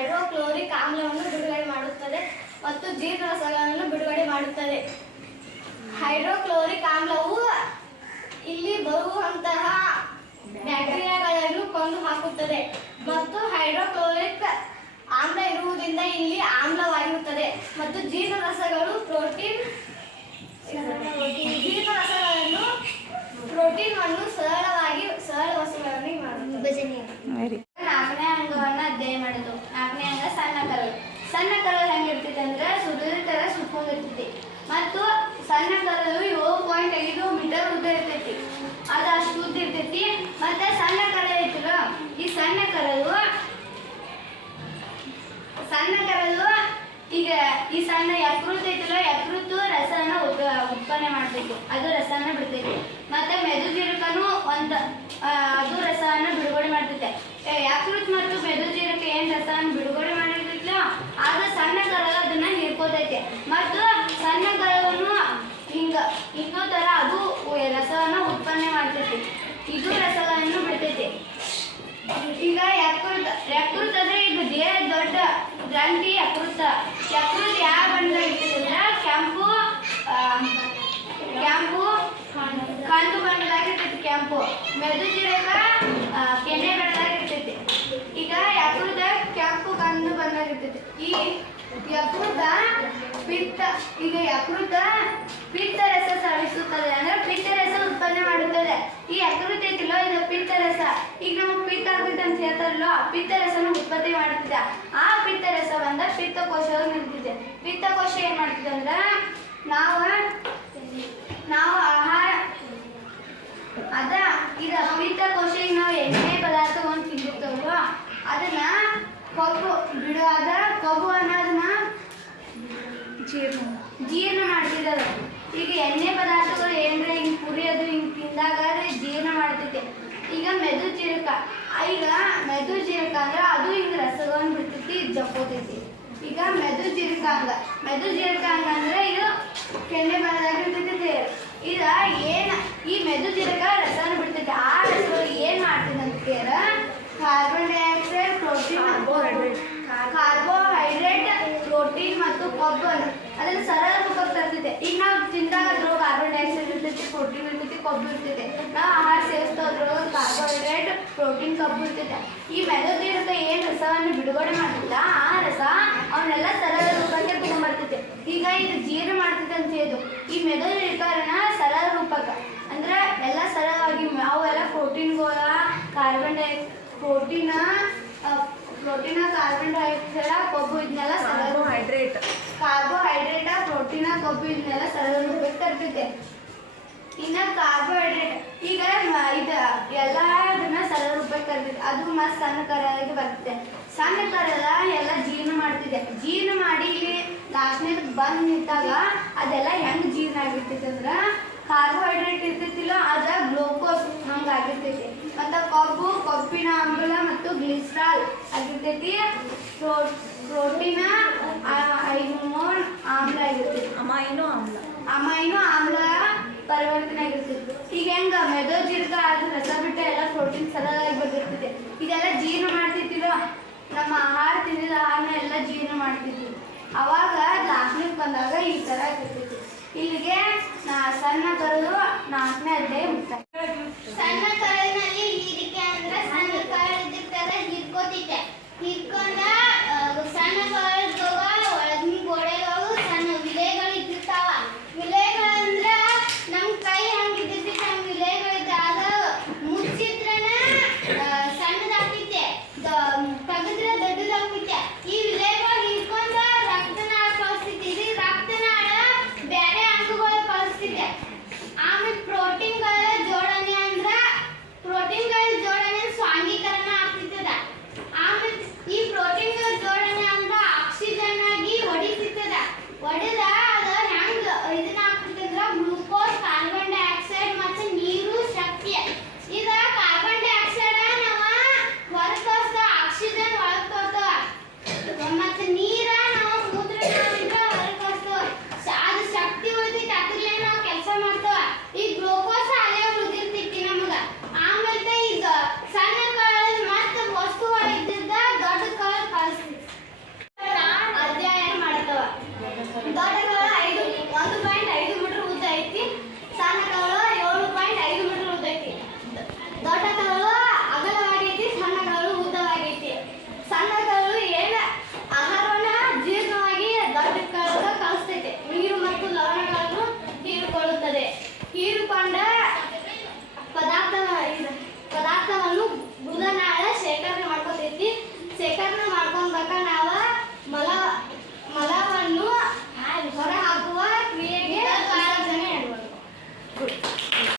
Hydrochloric ಆಮ್ಲವನ್ನು ಬಿಡುಗಡೆ ಮಾಡುತ್ತದೆ ಮತ್ತು ಜೀರ್ಣರಸಗಳನ್ನು ಬಿಡುಗಡೆ ಮಾಡುತ್ತದೆ. ಹೈಡ್ರೋಕ್ಲೋರಿಕ್ ಆಮ್ಲವು ಇಲ್ಲಿ ಬರುವಂತಹ ಬ್ಯಾಕ್ಟೀರಿಯಾಗಳನ್ನು ಕೊಂದು ಹಾಕುತ್ತದೆ ಮತ್ತು ಹೈಡ್ರೋಕ್ಲೋರಿಕ್ ಆಮ್ಲ ಇರುವುದರಿಂದ ಇಲ್ಲಿ ಆಮ್ಲವಾಗಿರುತ್ತದೆ ಮತ್ತು ಜೀರ್ಣರಸಗಳು ಪ್ರೋಟೀನ್ ಜೀರ್ಣರಸಗಳನ್ನು ಪ್ರೋಟೀನ್ ಅನ್ನು ಸರಳವಾಗಿ ಸರಳ ವಸ್ತುಗಳಾಗಿ ಮಾಡುತ್ತದೆ ವೆರಿ ನಾಲ್ಕನೇ ಅಂಗವನ್ನ ಅಧ್ಯಯನ ಮಾಡೋದು ನಾಲ್ಕನೇ ಅಂಗ ಸಣ್ಣ ಕರಳು ಸಣ್ಣ ಕರಳು ಹೆಂಗಿರ್ತೈತೆ ಅಂದ್ರೆ ಸುರುಳಿ ತರ ಸುಟ್ಕೊಂಡಿರ್ತೈತಿ ಮತ್ತು ಸಣ್ಣ ಕರಳು ಏಳು ಪಾಯಿಂಟ್ ಐದು ಮೀಟರ್ ಉದ್ದ ಇರ್ತೈತಿ ಅದು ಅಷ್ಟು ಉದ್ದ ಇರ್ತೈತಿ ಮತ್ತೆ ಸಣ್ಣ ಕರಳು ಐತಿಲ್ಲ ಈ ಸಣ್ಣ ಕರಳು ಸಣ್ಣ ಕರಳು ಈಗ ಈ ಸಣ್ಣ ಯಕೃತ್ ಐತಲ್ಲ, ಯಕೃತ್ತು ರಸನ ಉತ್- ಉತ್ಪನ್ನ ಮಾಡ್ತೈತಿ ಅದು ರಸನ ಬಿಡ್ತೈತಿ. ಮತ್ತೆ ಮೆದುಜೀರಕನು ಒಂದು ಅದು ರಸನ ಬಿಡುಗಡೆ ಮಾಡ್ತೈತೆ. ಯಕೃತ್ ಮತ್ತು ಮೆದುಜೀರಕ ಏನ್ ರಸನ ಬಿಡುಗಡೆ ಮಾಡಿರ್ತೈತಿಲ್ಲ ಆಗ ಸಣ್ಣ ಕರಳು ಅದನ್ನ ಹೀರ್ಕೋತೈತೆ ಮತ್ತು ಸಣ್ಣ ಕರಳನ್ನು ಹಿಂಗ, ಇನ್ನೋ ತರ ಅದು ರಸವನ್ನ ಉತ್ಪನ್ನ ಮಾಡ್ತೈತಿ. ಇದು ರಸವನ್ನು ಬಿಡ್ತೈತಿ. ಈಗ ಯಕೃತ್ ಯಕೃತ್ ಅಂದ್ರೆ ಇದು ದೇಹ ದೊಡ್ಡ ಗ್ರಂಥಿ ಯಕೃತ್. ಯಕೃತ್ ಕೆಂಪು. ಮೆದುಜೀರಕ ಆ, ಕೆನೆ ಬಣ್ಣದಾಗ ಈಗ ಯಕೃತ ಕೆಂಪು ಕಂದು ಬಣ್ಣದಾಗ ಇರ್ತೈತಿ. ಈ ಯಕೃತ ಪಿತ್ತ ಈಗ ಯಕೃತ ಪಿತ್ತರಸ ಸ್ರವಿಸುತ್ತದೆ ಅಂದ್ರೆ ಪಿತ್ತ ರಸ ಉತ್ಪನ್ನ ಮಾಡುತ್ತದೆ. ಈ ಯಕೃತ ಐತಿಲ್ಲ ಇದು ಪಿತ್ತರಸ. ಈಗ ನಮಗೆ ಪಿತ್ತ ಆಗ್ತೈತೆ ಅಂತ ಹೇಳ್ತಾರಲ್ಲ ಆ ಪಿತ್ತರಸನ ಉತ್ಪತ್ತಿ ಮಾಡುತ್ತಿದೆ ಆ ಪಿತ್ತರಸ ಬಂದ ಪಿತ್ತಕೋಶವಾಗಿ ನಿಲ್ತಿದೆ ಪಿತ್ತಕೋಶ ಏನ್ ಮಾಡ್ತಿದೆ ಅಂದ್ರೆ ನಾವು ನಾವು ಆಹಾರ ಅದ ಇದ ಪಿತ್ತಕೋಶ ಈಗ ನಾವು ಎಣ್ಣೆ ಪದಾರ್ಥವನ್ನು ತಿಂದಿರ್ತೇವಲ್ವ ಅದನ್ನ ಕೊಬ್ಬು ಬಿಡುವಾದ ಕೊಬ್ಬು ಅನ್ನೋದನ್ನ ಜೀರ್ಣ ಜೀರ್ಣ ಮಾಡ್ತಿದ್ದದು ಈಗ ಎಣ್ಣೆ ಪದಾರ್ಥಗಳು ಏನ್ರ ಹಿಂಗ್ ಪುರಿಯೋದು ಹಿಂಗ್ ತಿಂದಾಗ ಅದು ಜೀರ್ಣ ಮಾಡ್ತೈತೆ ಈಗ ಮೆದು ಜೀರಕ ಈಗ ಮೆದು ಜೀರಕ ಅಂದ್ರೆ ಅದು ಹಿಂಗ್ ರಸವನ್ನು ಇದು ಈಗ ಮೆದು ಜೀರಕಾಂಗ ಮೆದು ಜೀರಕಾಂಗ ಅಂದ್ರೆ ಇದು ಕೆಣ್ಣೆ ಬಣ್ಣದಾಗಿರ್ತೈತಿ ಇದ ಏನು ಈ ಮೆದು ಜೀರಕ ರಸನ ಬಿಡ್ತೈತಿ ಆ ರಸ ಏನ್ ಮಾಡ್ತೈತೆ ಅಂತ ಕೇಳ. Carbon dioxide protein carbohydrate protein ಮತ್ತು ಕೊಬ್ಬು ಅನ್ನ- ಅದನ್ನ ಸರಳ ರೂಪಕ್ಕೆ ತರ್ತೈತೆ ಈಗ ನಾವು ತಿಂದಾಗ ಕಾರ್ಬನ್ ಡೈಆಕ್ಸೈಡ್ ಇರ್ತೈತಿ ಪ್ರೋಟೀನ್ ಇರ್ತೈತಿ ಕೊಬ್ಬು ಇರ್ತೈತೆ ನಾವು ಆಹಾರ ಸೇವಿಸ್ತಾ ಅದ್ರೊಳಗೆ ಕಾರ್ಬೋಹೈಡ್ರೇಟ್ ಪ್ರೋಟೀನ್ ಕೊಬ್ಬು ಇರ್ತೈತೆ ಈ ರಸವನ್ನು ಬಿಡುಗಡೆ ಮಾಡ್ತಿದ್ದ ಆ ರಸ ಅವನ್ನೆಲ್ಲ ಸರಳ ರೂಪಕ್ಕೆ ತಗೊಂಡ್ಬರ್ತೈತೆ ಈಗ ಇದು ಜೀರ್ಣ ಮಾಡ್ತೈತೆ ಅಂತ ಹೇಳಿದ್ರು ಈ ಕಾರಣ ಸರಳ ರೂಪಕ. ಅಂದ್ರೆ ಎಲ್ಲ ಸರಳವಾಗಿ ಅವೆಲ್ಲ ಪ್ರೋಟೀನ್ಗಳ ಕಾರ್ಬನ್ ಡೈ ಪ್ರೋಟೀನ ಪ್ರೋಟೀನ ಕಾರ್ಬನ್ ಡೈಆಕ್ಸೈಡ್ ಕೊಬ್ಬು ಇದನ್ನೆಲ್ಲ ಸರಳ ಕಾರ್ಬೋಹೈಡ್ರೇಟ್ ಕಾರ್ಬೋಹೈಡ್ರೇಟ ಪ್ರೋಟೀನ ಕೊಬ್ಬು ಇದನ್ನೆಲ್ಲ ಸರಳ ರೂಪಕ್ಕೆ ತರ್ತೈತೆ ಇನ್ನ ಕಾರ್ಬೋಹೈಡ್ರೇಟ್ ಈಗ ಇದ ಎಲ್ಲ ಅದನ್ನ ಸರಳ ರೂಪಕ್ಕೆ ತರ್ತೈತೆ ಅದು ಮಸ್ತ್ ಸಣ್ಣ ಕರಾಗಿ ಬರ್ತೈತೆ ಸಣ್ಣ ಕರಳ ಎಲ್ಲ ಜೀರ್ಣ ಮಾಡ್ತಿದೆ ಜೀರ್ಣ ಮಾಡಿ ಇಲ್ಲಿ ಲಾಸ್ಟ್ನೇ ಬಂದು ನಿಂತಾಗ ಅದೆಲ್ಲ ಹೆಂಗ್ ಜೀರ್ಣ ಆಗಿರ್ತೈತೆ ಅಂದ್ರೆ ಕಾರ್ಬೋಹೈಡ್ರೇಟ್ ಇರ್ತೈತಿಲ್ಲ ಅದ ಗ್ಲೂಕೋಸ್ ಹಂಗೆ ಆಗಿರ್ತೈತಿ. ಮತ್ತು ಕೊಬ್ಬು ಕೊಬ್ಬಿನ ಆಮ್ಲ ಮತ್ತು ಗ್ಲಿಸ್ಟ್ರಾಲ್ ಆಗಿರ್ತೈತಿ. ಪ್ರೋಟೀನ್ ಪ್ರೋಟೀನ ಐಮೋನ್ ಆಮ್ಲ ಆಗಿರ್ತೈತಿ. ಅಮೈನೋ ಆಮ್ಲ. ಅಮೈನೋ ಆಮ್ಲ ಪರಿವರ್ತನೆ ಆಗಿರ್ತೈತಿ. ಈಗ ಹೆಂಗ ಮೆದೋ ಜೀರ್ಗ ಅದು ರಸ ಬಿಟ್ಟು ಎಲ್ಲ ಪ್ರೋಟೀನ್ ಸರಳಾಗಿ ಬಂದಿರ್ತೈತಿ. ಇದೆಲ್ಲ ಜೀರ್ಣ ಮಾಡ್ತಿತ್ತಿರೋ ನಮ್ಮ ಆಹಾರ ತಿಂದಿದ್ದ ಆಹಾರನ ಎಲ್ಲ ಜೀರ್ಣ ಮಾಡ್ತಿದ್ವಿ ಅವಾಗ ಲಾಸ್ಟ್ನಿಗೆ ಬಂದಾಗ ಈ ಥರ ಇರ್ತಿತ್ತು. ಇಲ್ಲಿಗೆ ನಾ ಸಣ್ಣ ಕರೆದು ನಾಲ್ಕನೇ ಅಧ್ಯಾಯ ಮುಕ್ತಾಯ.